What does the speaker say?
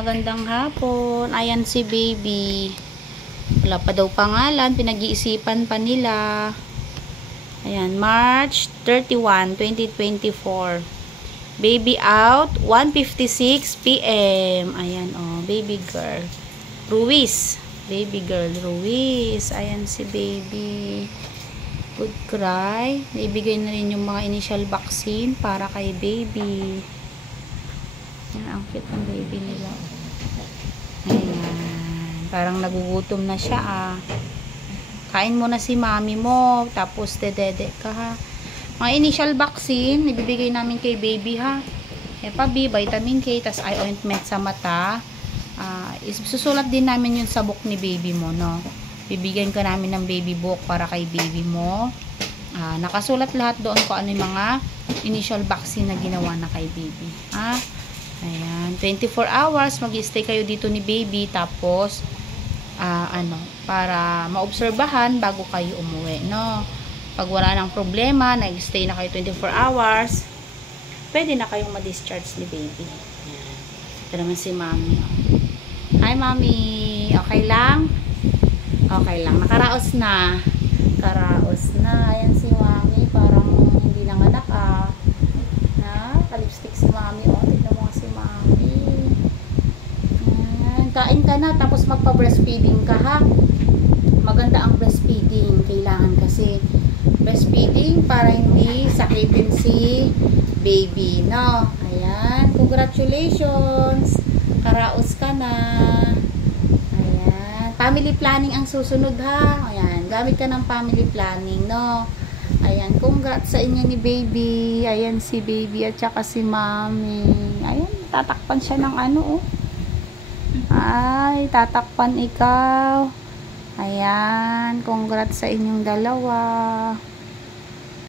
magandang hapon. Ayan si baby. Wala pa daw pangalan, pinag-iisipan pa nila. Ayan, March 31, 2024. Baby out, 1:56 PM. Ayan, oh, baby girl. Ruiz. Baby girl, Ruiz. Ayan si baby. Good cry. Naibigay na rin yung mga initial vaccine para kay baby. Yan, ang cute ng baby nila. Ayan. Parang nagugutom na siya, ah. Kain mo na si mami mo. Tapos, dedede ka, ha. Mga initial vaccine, ibibigay namin kay baby, ha. Hepa B, vitamin K, tas eye ointment sa mata. Susulat din namin yung sa book ni baby mo, no. Bibigyan ka namin ng baby book para kay baby mo. Nakasulat lahat doon kung ano yung mga initial vaccine na ginawa na kay baby, ha. Ayan, 24 hours mag-stay kayo dito ni baby, tapos para maobserbahan bago kayo umuwi, no. Pag wala nang problema, nag-stay na kayo 24 hours, pwede na kayong ma-discharge ni baby. Ayan. Ito naman si mami. Hi mami, okay lang? Okay lang, nakaraos na. Karaos na. Ayan si mami, parang hindi nanganak, ah. Kalipstick si mami, oh. Tignan mo si mami. Ayan. Kain ka na, tapos magpa-breastfeeding ka, ha. Maganda ang breastfeeding. Kailangan kasi breastfeeding para hindi sakitin si baby, no. Ayan. Congratulations. Karaos ka na. Ayan. Family planning ang susunod, ha. Ayan. Gamit ka ng family planning, no. Ayan, congrats sa inyo ni baby. Ayan si baby at saka si mami. Ayan, tatakpan siya ng ano, oh. Ay, tatakpan ikaw. Ayan, congrats sa inyong dalawa.